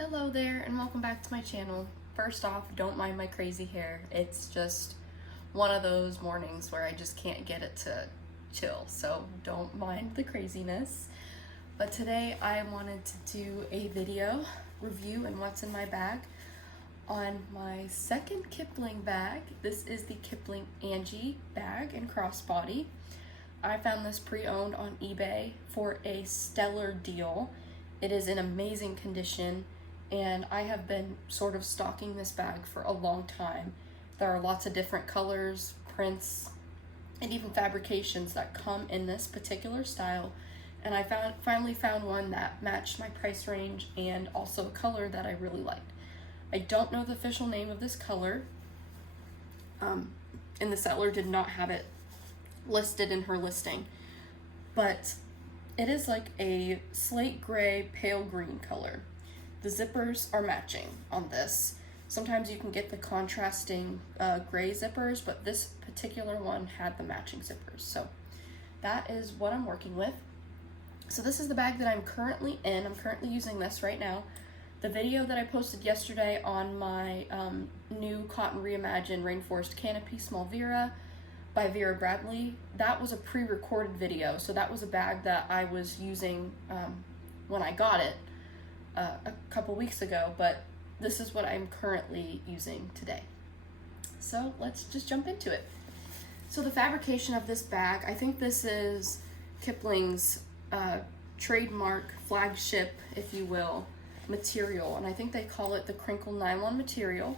Hello there and welcome back to my channel. First off, don't mind my crazy hair. It's just one of those mornings where I just can't get it to chill, so don't mind the craziness. But today I wanted to do a video review and what's in my bag on my second Kipling bag. This is the Kipling Angie bag and crossbody. I found this pre-owned on eBay for a stellar deal. It is in amazing condition, and I have been sort of stalking this bag for a long time. There are lots of different colors, prints, and even fabrications that come in this particular style, and I finally found one that matched my price range and also a color that I really liked. I don't know the official name of this color, and the seller did not have it listed in her listing, but it is like a slate gray, pale green color. The zippers are matching on this. Sometimes you can get the contrasting gray zippers, but this particular one had the matching zippers. So that is what I'm working with. So this is the bag that I'm currently in. I'm currently using this right now. The video that I posted yesterday on my new Cotton Reimagined Rainforest Canopy Small Vera by Vera Bradley, that was a pre-recorded video, so that was a bag that I was using when I got it a couple weeks ago, but this is what I'm currently using today. So let's just jump into it. So the fabrication of this bag, I think this is Kipling's trademark flagship, if you will, material, and I think they call it the crinkle nylon material.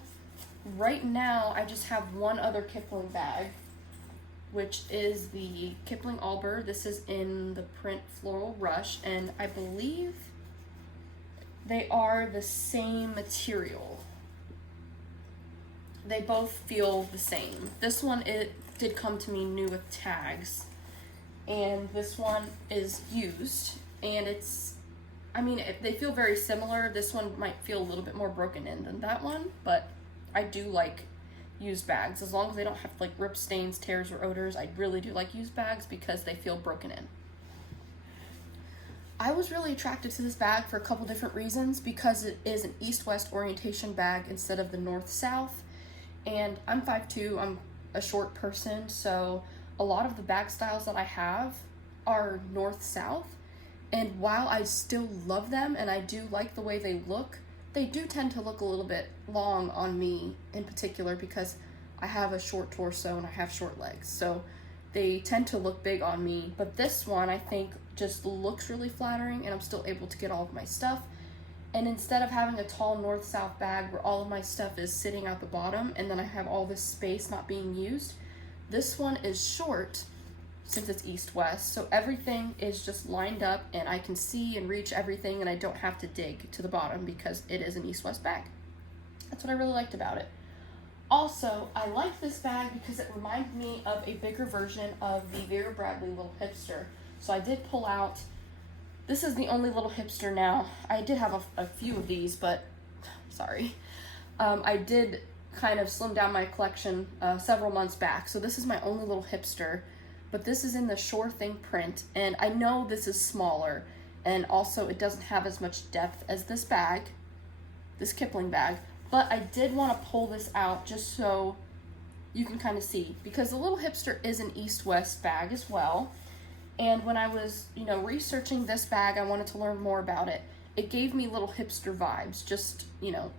Right now I just have one other Kipling bag, which is the Kipling Allbird. This is in the print Floral Rush, and I believe they are the same material. They both feel the same. This one, it did come to me new with tags, and this one is used, and it's, I mean, they feel very similar. This one might feel a little bit more broken in than that one, but I do like used bags. As long as they don't have like rip stains, tears, or odors, I really do like used bags because they feel broken in. I was really attracted to this bag for a couple different reasons, because it is an east-west orientation bag instead of the north-south, and I'm 5'2", I'm a short person, so a lot of the bag styles that I have are north-south, and while I still love them and I do like the way they look, they do tend to look a little bit long on me in particular because I have a short torso and I have short legs, so they tend to look big on me. But this one I think just looks really flattering, and I'm still able to get all of my stuff. And instead of having a tall north-south bag where all of my stuff is sitting out the bottom and then I have all this space not being used, this one is short since it's east-west, so everything is just lined up and I can see and reach everything, and I don't have to dig to the bottom because it is an east-west bag. That's what I really liked about it. Also, I like this bag because it reminded me of a bigger version of the Vera Bradley Little Hipster. So I did pull out, this is the only Little Hipster now. I did have a few of these, but sorry. I did kind of slim down my collection several months back. So this is my only Little Hipster, but this is in the Sure Thing print, and I know this is smaller, and also it doesn't have as much depth as this bag, this Kipling bag, but I did want to pull this out just so you can kind of see, because the Little Hipster is an east-west bag as well, and when I was, researching this bag, I wanted to learn more about it. It gave me Little Hipster vibes, just,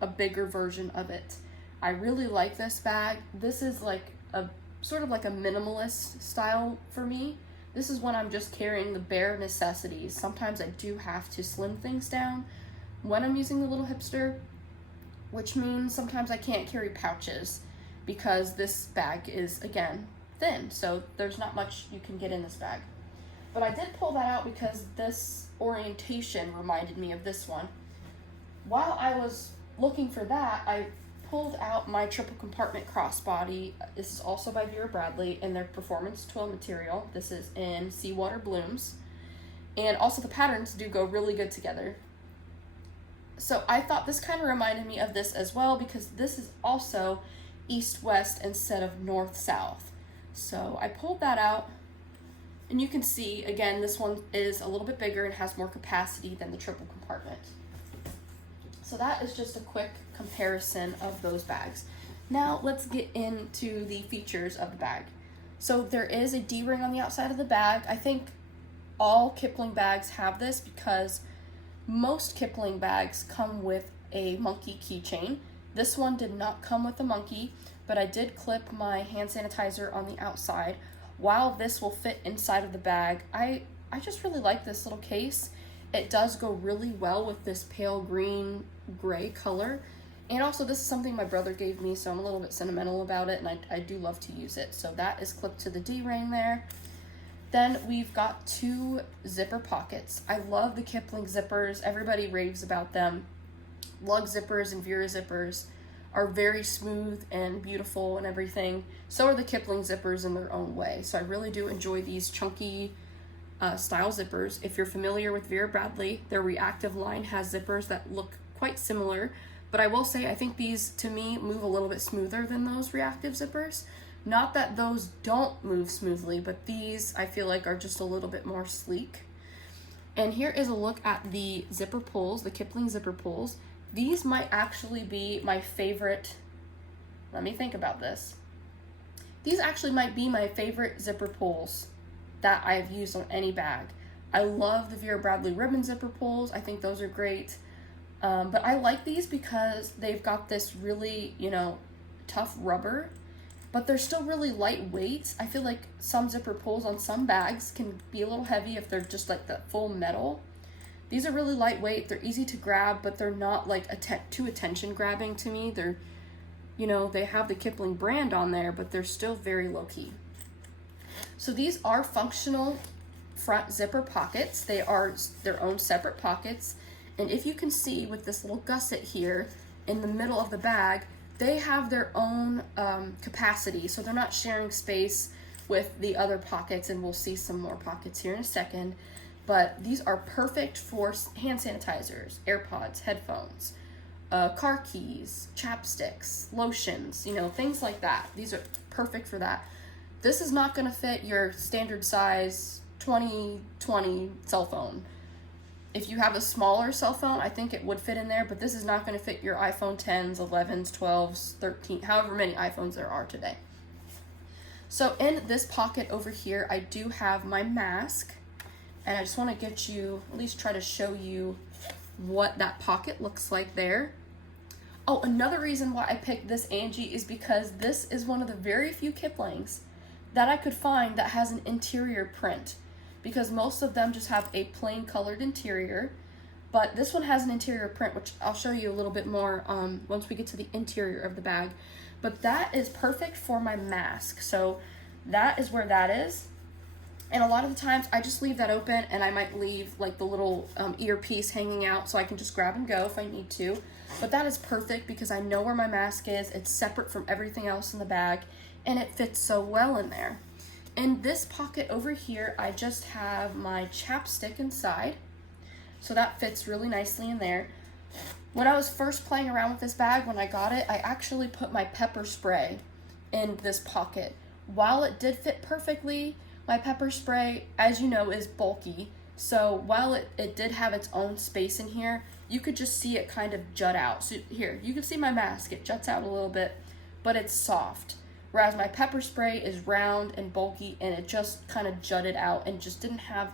a bigger version of it. I really like this bag. This is like a sort of like a minimalist style for me. This is when I'm just carrying the bare necessities. Sometimes I do have to slim things down when I'm using the Little Hipster, which means sometimes I can't carry pouches because this bag is, again, thin, so there's not much you can get in this bag. But I did pull that out because this orientation reminded me of this one. While I was looking for that, I pulled out my triple compartment crossbody. This is also by Vera Bradley in their Performance Twill material. This is in Seawater Blooms, and also the patterns do go really good together. So I thought this kind of reminded me of this as well, because this is also east-west instead of north-south. So I pulled that out, and you can see, again, this one is a little bit bigger and has more capacity than the triple compartment. So that is just a quick comparison of those bags. Now let's get into the features of the bag. So there is a D-ring on the outside of the bag. I think all Kipling bags have this because most Kipling bags come with a monkey keychain. This one did not come with a monkey, but I did clip my hand sanitizer on the outside. While this will fit inside of the bag, I just really like this little case. It does go really well with this pale green gray color. And also this is something my brother gave me, so I'm a little bit sentimental about it, and I do love to use it. So that is clipped to the D-ring there. Then we've got 2 zipper pockets. I love the Kipling zippers. Everybody raves about them. Lug zippers and Vera zippers are very smooth and beautiful and everything. So are the Kipling zippers in their own way. So I really do enjoy these chunky style zippers. If you're familiar with Vera Bradley, their reactive line has zippers that look quite similar. But I will say, I think these, to me, move a little bit smoother than those reactive zippers. Not that those don't move smoothly, but these, I feel like, are just a little bit more sleek. And here is a look at the zipper pulls, the Kipling zipper pulls. These might actually be my favorite. Let me think about this. These actually might be my favorite zipper pulls that I've used on any bag. I love the Vera Bradley ribbon zipper pulls. I think those are great. But I like these because they've got this really, tough rubber, but they're still really lightweight. I feel like some zipper pulls on some bags can be a little heavy if they're just like the full metal. These are really lightweight. They're easy to grab, but they're not like too attention grabbing to me. They're, they have the Kipling brand on there, but they're still very low key. So these are functional front zipper pockets. They are their own separate pockets. And if you can see with this little gusset here in the middle of the bag, they have their own capacity. So they're not sharing space with the other pockets, and we'll see some more pockets here in a second. But these are perfect for hand sanitizers, AirPods, headphones, car keys, chapsticks, lotions, things like that. These are perfect for that. This is not going to fit your standard size 2020 cell phone. If you have a smaller cell phone, I think it would fit in there, but this is not going to fit your iPhone 10s, 11s, 12s, 13, however many iPhones there are today. So in this pocket over here, I do have my mask, and I just want to get you, at least try to show you what that pocket looks like there. Oh, another reason why I picked this Angie is because this is one of the very few Kiplings that I could find that has an interior print, because most of them just have a plain colored interior, but this one has an interior print, which I'll show you a little bit more once we get to the interior of the bag. But that is perfect for my mask, so that is where that is. And a lot of the times I just leave that open, and I might leave like the little earpiece hanging out so I can just grab and go if I need to. But that is perfect because I know where my mask is. It's separate from everything else in the bag, and it fits so well in there. In this pocket over here, I just have my chapstick inside, so that fits really nicely in there. When I was first playing around with this bag, when I got it, I actually put my pepper spray in this pocket. While it did fit perfectly, my pepper spray, as you know, is bulky, so while it did have its own space in here, you could just see it kind of jut out. So here, you can see my mask, it juts out a little bit, but it's soft. Whereas my pepper spray is round and bulky, and it just kind of jutted out and just didn't have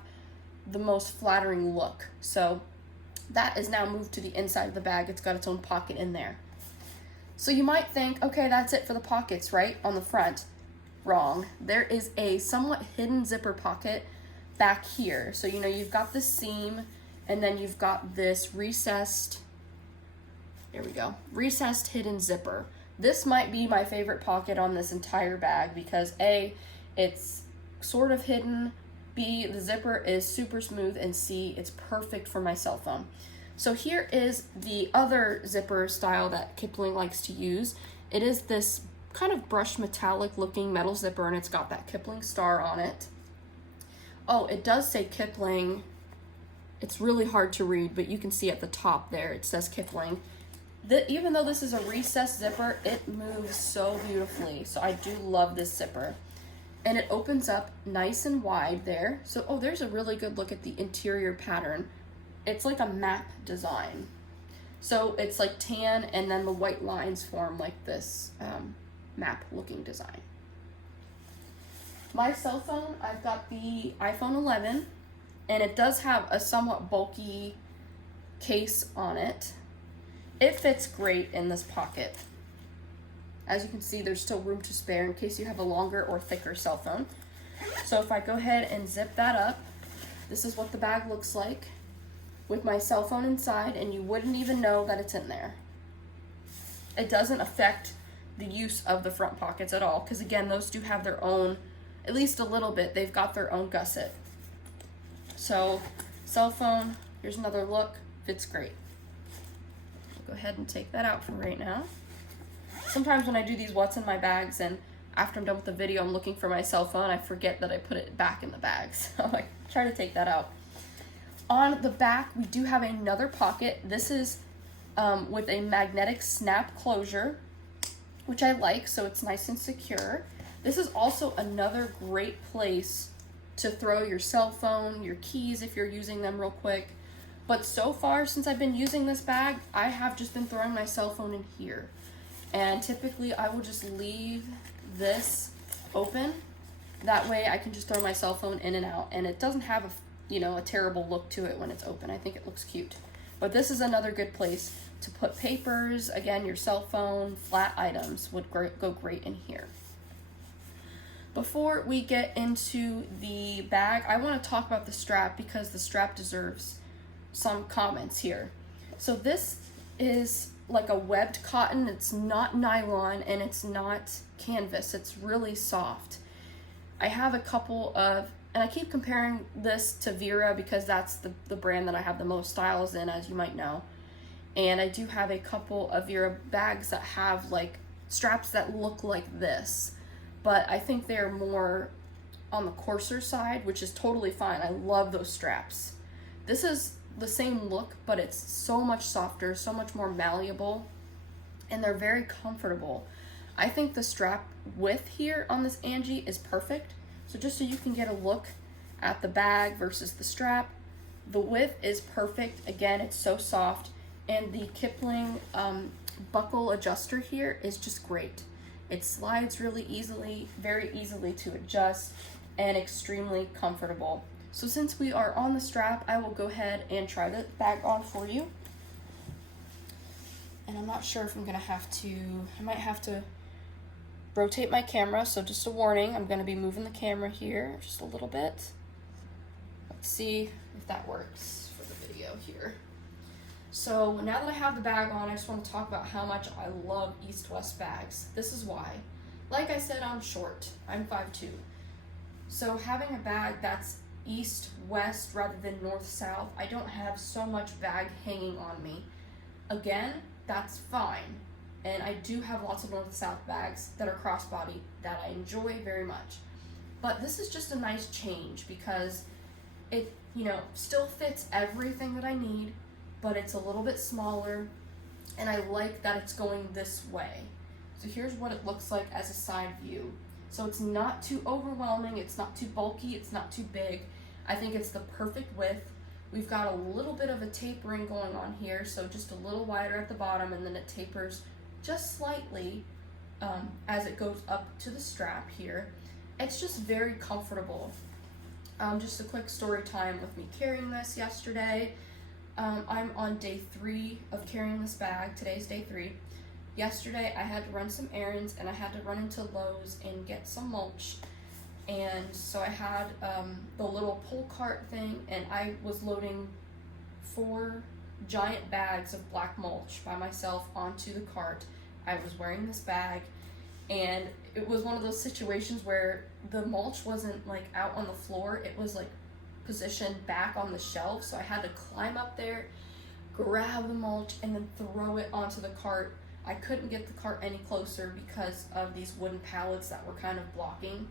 the most flattering look. So that is now moved to the inside of the bag. It's got its own pocket in there. So you might think, okay, that's it for the pockets, right? On the front. Wrong. There is a somewhat hidden zipper pocket back here. So, you've got the seam, and then you've got this recessed, there we go, recessed hidden zipper. This might be my favorite pocket on this entire bag because A, it's sort of hidden, B, the zipper is super smooth, and C, it's perfect for my cell phone. So here is the other zipper style that Kipling likes to use. It is this kind of brushed metallic looking metal zipper, and it's got that Kipling star on it. Oh, it does say Kipling. It's really hard to read, but you can see at the top there, it says Kipling. Even though this is a recessed zipper, it moves so beautifully. So I do love this zipper. And it opens up nice and wide there. So, there's a really good look at the interior pattern. It's like a map design. So it's like tan, and then the white lines form like this map looking design. My cell phone, I've got the iPhone 11, and it does have a somewhat bulky case on it. It fits great in this pocket. As you can see, there's still room to spare in case you have a longer or thicker cell phone. So if I go ahead and zip that up, this is what the bag looks like with my cell phone inside, and you wouldn't even know that it's in there. It doesn't affect the use of the front pockets at all, because again, those do have their own, at least a little bit, they've got their own gusset. So cell phone, here's another look, fits great. Go ahead and take that out for right now. Sometimes when I do these what's in my bags, and after I'm done with the video, I'm looking for my cell phone, I forget that I put it back in the bag. So I try to take that out. On the back, we do have another pocket. This is with a magnetic snap closure, which I like, so it's nice and secure. This is also another great place to throw your cell phone, your keys if you're using them real quick. But so far, since I've been using this bag, I have just been throwing my cell phone in here. And typically I will just leave this open. That way I can just throw my cell phone in and out, and it doesn't have a terrible look to it when it's open. I think it looks cute. But this is another good place to put papers. Again, your cell phone, flat items would go great in here. Before we get into the bag, I want to talk about the strap because the strap deserves some comments here. So this is like a webbed cotton. It's not nylon and it's not canvas. It's really soft. I have a couple of, and I keep comparing this to Vera because that's the brand that I have the most styles in, as you might know. And I do have a couple of Vera bags that have like straps that look like this, but I think they're more on the coarser side, which is totally fine. I love those straps. This is the same look, but it's so much softer, so much more malleable, and they're very comfortable. I think the strap width here on this Angie is perfect. So just so you can get a look at the bag versus the strap, the width is perfect. Again, it's so soft, and the Kipling buckle adjuster here is just great. It slides really easily, very easily to adjust, and extremely comfortable. So since we are on the strap, I will go ahead and try the bag on for you. And I'm not sure if I'm gonna have to, I might have to rotate my camera, so just a warning, I'm gonna be moving the camera here just a little bit. Let's see if that works for the video here. So now that I have the bag on, I just want to talk about how much I love East-West bags. This is why. Like I said, I'm short. I'm 5'2". So having a bag that's east-west rather than north-south, I don't have so much bag hanging on me. Again, that's fine. And I do have lots of north-south bags that are crossbody that I enjoy very much. But this is just a nice change because it, still fits everything that I need, but it's a little bit smaller, and I like that it's going this way. So here's what it looks like as a side view. So it's not too overwhelming, it's not too bulky, it's not too big. I think it's the perfect width. We've got a little bit of a tapering going on here, so just a little wider at the bottom, and then it tapers just slightly as it goes up to the strap here. It's just very comfortable. Just a quick story time with me carrying this yesterday. I'm on day 3 of carrying this bag. Today's day 3. Yesterday I had to run some errands, and I had to run into Lowe's and get some mulch. And so I had the little pull cart thing, and I was loading 4 giant bags of black mulch by myself onto the cart. I was wearing this bag, and it was one of those situations where the mulch wasn't like out on the floor, it was like positioned back on the shelf, so I had to climb up there, grab the mulch, and then throw it onto the cart. I couldn't get the cart any closer because of these wooden pallets that were kind of blocking.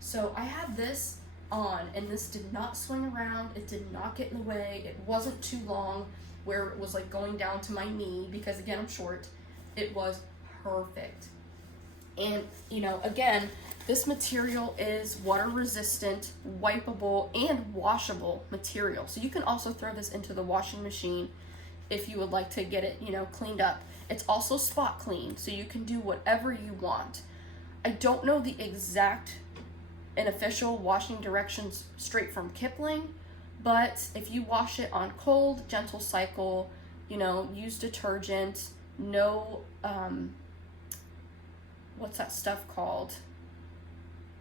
So I had this on, and this did not swing around, it did not get in the way, it wasn't too long where it was like going down to my knee, because again, I'm short. It was perfect. And again, this material is water resistant, wipeable, and washable material. So you can also throw this into the washing machine if you would like to get it, cleaned up. It's also spot clean, so you can do whatever you want. I don't know the exact and official washing directions straight from Kipling, but if you wash it on cold, gentle cycle, use detergent, no, what's that stuff called?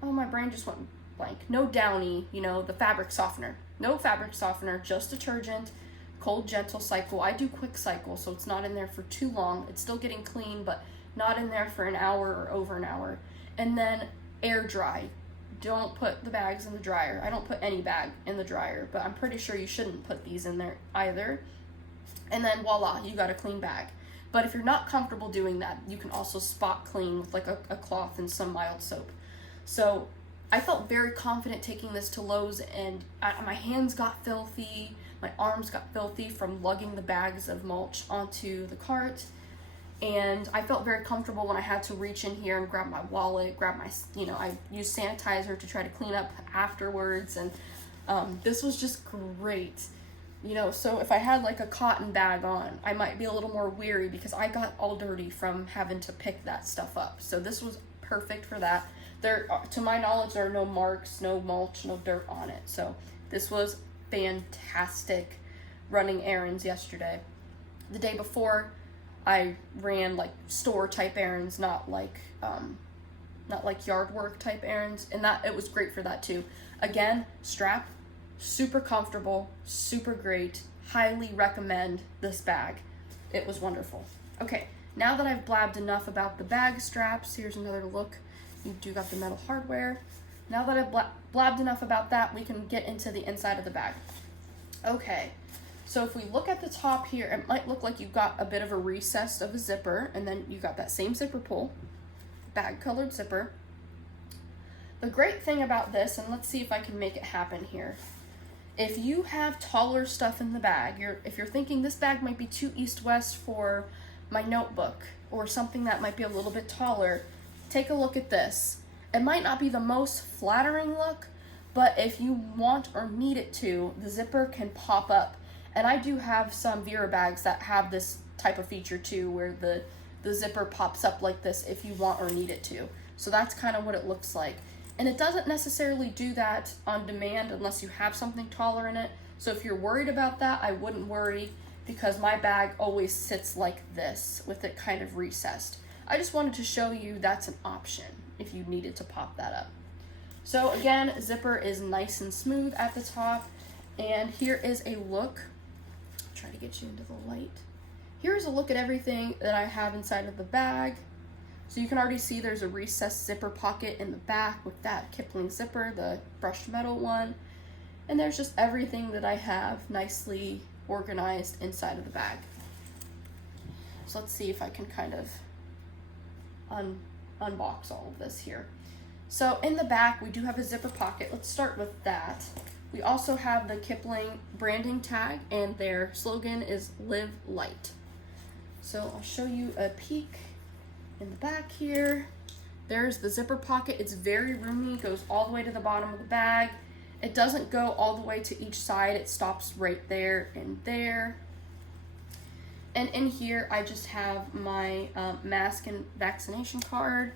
Oh, my brain just went blank. No Downy, the fabric softener. No fabric softener, just detergent, cold, gentle cycle. I do quick cycle, so it's not in there for too long. It's still getting clean, but not in there for an hour or over an hour. And then air dry. Don't put the bags in the dryer. I don't put any bag in the dryer, but I'm pretty sure you shouldn't put these in there either. And then voila, you got a clean bag. But if you're not comfortable doing that, you can also spot clean with like a cloth and some mild soap. So I felt very confident taking this to Lowe's, and my hands got filthy, my arms got filthy from lugging the bags of mulch onto the cart. And I felt very comfortable when I had to reach in here and grab my wallet, I used sanitizer to try to clean up afterwards. And this was just great. So if I had like a cotton bag on, I might be a little more weary because I got all dirty from having to pick that stuff up. So this was perfect for that. To my knowledge, there are no marks, no mulch, no dirt on it. So this was fantastic running errands yesterday. The day before, I ran like store type errands, not like yard work type errands, and it was great for that too. Again, strap, super comfortable, super great. Highly recommend this bag. It was wonderful. Okay, now that I've blabbed enough about the bag straps, here's another look. You do got the metal hardware. Now that I've blabbed enough about that, we can get into the inside of the bag. Okay, so if we look at the top here, it might look like you've got a bit of a recess of a zipper, and then you got that same zipper pull, bag colored zipper. The great thing about this, and let's see if I can make it happen here. If you have taller stuff in the bag, if you're thinking this bag might be too east-west for my notebook, or something that might be a little bit taller, take a look at this. It might not be the most flattering look, but if you want or need it to, the zipper can pop up. And I do have some Vera bags that have this type of feature too, where the zipper pops up like this if you want or need it to. So that's kind of what it looks like. And it doesn't necessarily do that on demand unless you have something taller in it. So if you're worried about that, I wouldn't worry, because my bag always sits like this with it kind of recessed. I just wanted to show you that's an option if you needed to pop that up. So again, zipper is nice and smooth at the top. And here is a look. Try to get you into the light. Here's a look at everything that I have inside of the bag. So you can already see there's a recessed zipper pocket in the back with that Kipling zipper, the brushed metal one. And there's just everything that I have nicely organized inside of the bag. So let's see if I can kind of unbox all of this here. So in the back, we do have a zipper pocket. Let's start with that. We also have the Kipling branding tag, and their slogan is Live Light. So I'll show you a peek in the back here. There's the zipper pocket. It's very roomy, goes all the way to the bottom of the bag. It doesn't go all the way to each side. It stops right there and there. And in here, I just have my mask and vaccination card,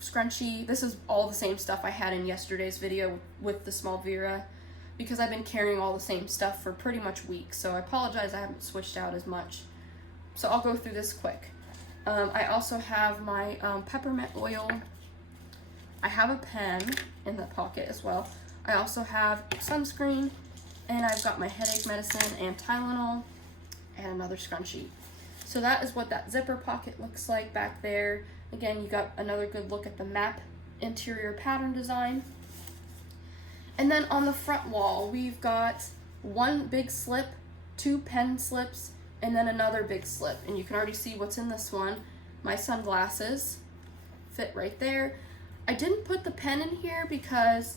scrunchie. This is all the same stuff I had in yesterday's video with the small Vera, because I've been carrying all the same stuff for pretty much weeks. So I apologize I haven't switched out as much. So I'll go through this quick. I also have my peppermint oil. I have a pen in the pocket as well. I also have sunscreen, and I've got my headache medicine and Tylenol, and another scrunchie. So that is what that zipper pocket looks like back there. Again, you got another good look at the map interior pattern design. And then on the front wall, we've got one big slip, two pen slips, and then another big slip. And you can already see what's in this one. My sunglasses fit right there. I didn't put the pen in here because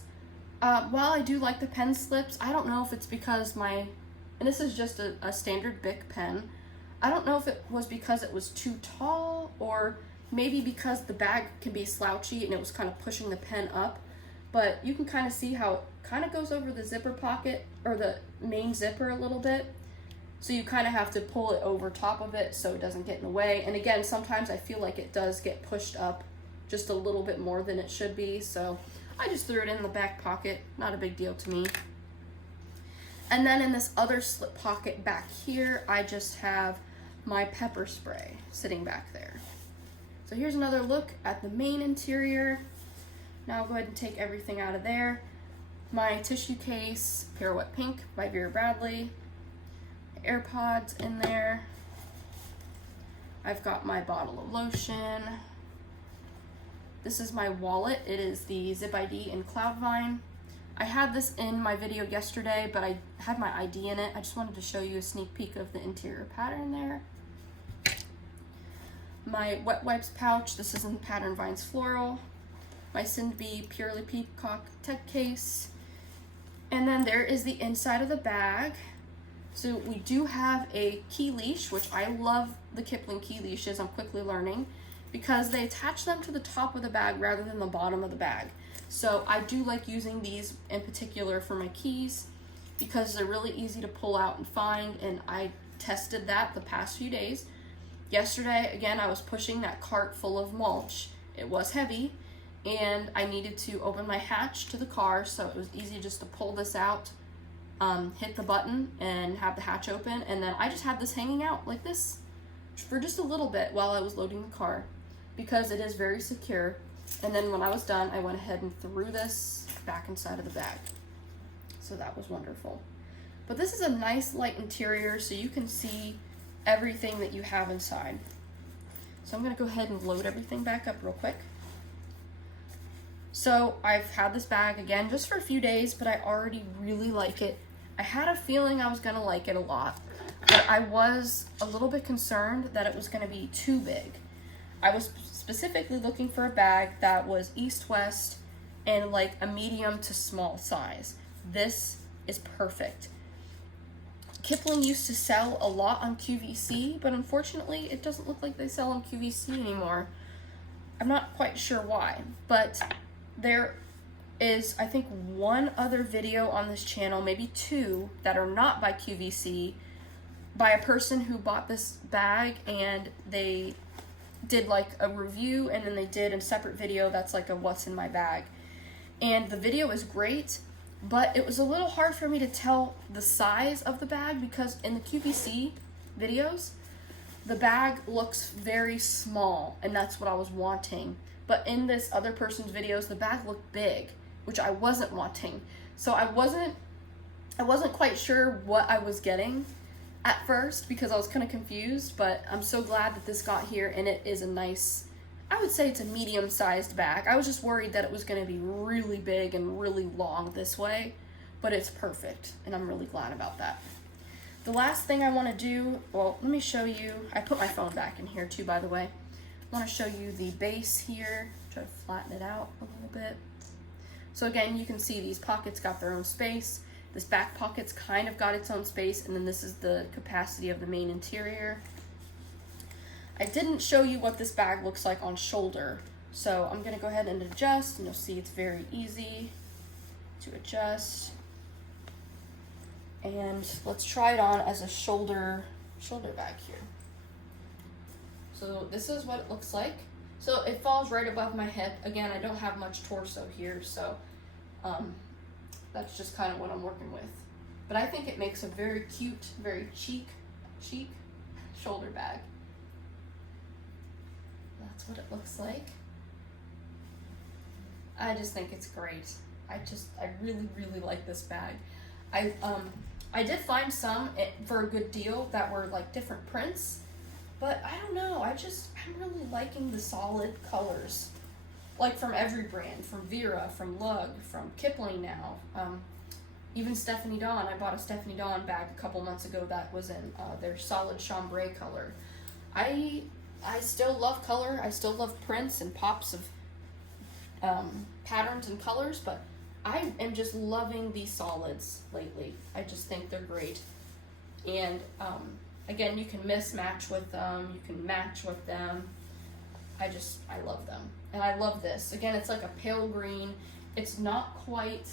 while I do like the pen slips, I don't know if it's because and this is just a standard Bic pen. I don't know if it was because it was too tall, or maybe because the bag can be slouchy and it was kind of pushing the pen up. But you can kind of see how it kind of goes over the zipper pocket, or the main zipper a little bit. So you kind of have to pull it over top of it so it doesn't get in the way. And again, sometimes I feel like it does get pushed up just a little bit more than it should be. So I just threw it in the back pocket, not a big deal to me. And then in this other slip pocket back here, I just have my pepper spray sitting back there. So here's another look at the main interior. Now I'll go ahead and take everything out of there. My tissue case, Pirouette Pink by Vera Bradley. AirPods in there. I've got my bottle of lotion. This is my wallet. It is the Zip ID in Cloudvine. I had this in my video yesterday, but I had my ID in it. I just wanted to show you a sneak peek of the interior pattern there. My wet wipes pouch. This is in Pattern Vines Floral. My Cindy Purely Peacock tech case. And then there is the inside of the bag. So we do have a key leash, which I love the Kipling key leashes, I'm quickly learning, because they attach them to the top of the bag rather than the bottom of the bag. So I do like using these in particular for my keys because they're really easy to pull out and find, and I tested that the past few days. Yesterday, again, I was pushing that cart full of mulch. It was heavy, and I needed to open my hatch to the car, so it was easy just to pull this out, hit the button and have the hatch open, and then I just had this hanging out like this for just a little bit while I was loading the car because it is very secure. And then when I was done, I went ahead and threw this back inside of the bag. So that was wonderful. But this is a nice light interior so you can see everything that you have inside. So I'm gonna go ahead and load everything back up real quick. So I've had this bag again just for a few days, but I already really like it. I had a feeling I was gonna like it a lot, but I was a little bit concerned that it was gonna be too big. I was specifically looking for a bag that was east-west and like a medium to small size. This is perfect. Kipling used to sell a lot on QVC, but unfortunately it doesn't look like they sell on QVC anymore. I'm not quite sure why, but there is, I think, one other video on this channel, maybe two, that are not by QVC, by a person who bought this bag and they did like a review, and then they did a separate video that's like a what's in my bag. And the video is great, but it was a little hard for me to tell the size of the bag because in the QVC videos, the bag looks very small, and that's what I was wanting. But in this other person's videos, the bag looked big, which I wasn't wanting. So I wasn't quite sure what I was getting at first because I was kind of confused, but I'm so glad that this got here, and it is a nice, I would say it's a medium-sized bag. I was just worried that it was going to be really big and really long this way, but it's perfect, and I'm really glad about that. The last thing I want to do, well, let me show you, I put my phone back in here too, by the way. I want to show you the base here, try to flatten it out a little bit. So again, you can see these pockets got their own space. This back pocket's kind of got its own space, and then this is the capacity of the main interior. I didn't show you what this bag looks like on shoulder, so I'm gonna go ahead and adjust, and you'll see it's very easy to adjust. And let's try it on as a shoulder bag here. So this is what it looks like. So it falls right above my hip. Again, I don't have much torso here, so that's just kind of what I'm working with. But I think it makes a very cute, very chic shoulder bag. That's what it looks like. I just think it's great. I really, really like this bag. I did find some for a good deal that were like different prints, but I don't know, I'm really liking the solid colors. Like from every brand, from Vera, from Lug, from Kipling now. Even Stephanie Dawn, I bought a Stephanie Dawn bag a couple months ago that was in their solid chambray color. I still love color, I still love prints and pops of patterns and colors, but I am just loving these solids lately. I just think they're great. And again, you can mismatch with them, you can match with them. I love them. And I love this. Again, it's like a pale green. It's not quite,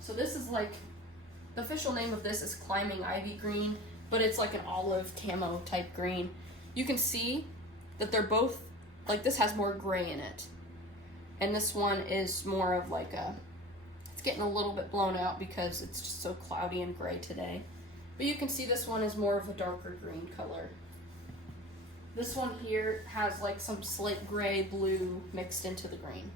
so this is like, the official name of this is Climbing Ivy Green. but it's like an olive camo type green. You can see that they're both, like this has more gray in it. And this one is more of like it's getting a little bit blown out because it's just so cloudy and gray today. But you can see this one is more of a darker green color. This one here has like some slate gray blue mixed into the green.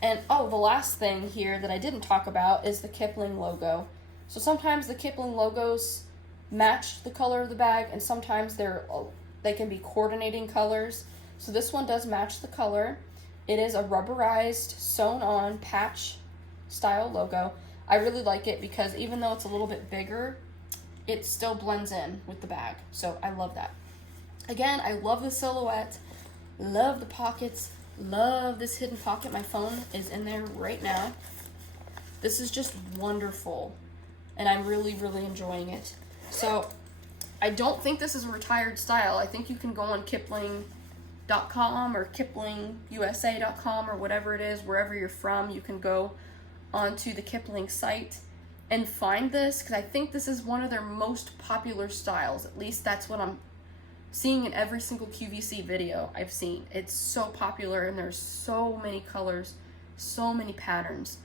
And oh, the last thing here that I didn't talk about is the Kipling logo. So sometimes the Kipling logos match the color of the bag, and sometimes they can be coordinating colors. So this one does match the color. It is a rubberized, sewn-on patch style logo. I really like it because even though it's a little bit bigger, it still blends in with the bag. So I love that. Again, I love the silhouette, love the pockets, love this hidden pocket. My phone is in there right now. This is just wonderful, and I'm really, really enjoying it. So I don't think this is a retired style. I think you can go on Kipling.com or KiplingUSA.com or whatever it is, wherever you're from. You can go onto the Kipling site and find this, because I think this is one of their most popular styles. At least that's what I'm seeing in every single QVC video I've seen. It's so popular, and there's so many colors, so many patterns,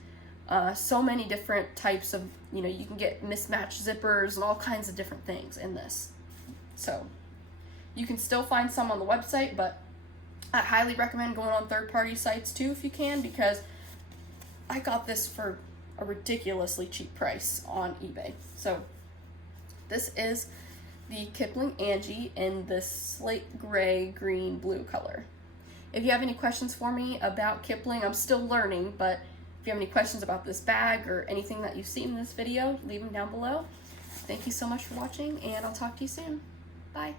so many different types of, you can get mismatched zippers and all kinds of different things in this. So you can still find some on the website, but I highly recommend going on third-party sites too if you can, because I got this for a ridiculously cheap price on eBay. So this is the Kipling Angie in this slate gray, green, blue color. If you have any questions for me about Kipling, I'm still learning, but if you have any questions about this bag or anything that you've seen in this video, leave them down below. Thank you so much for watching, and I'll talk to you soon. Bye.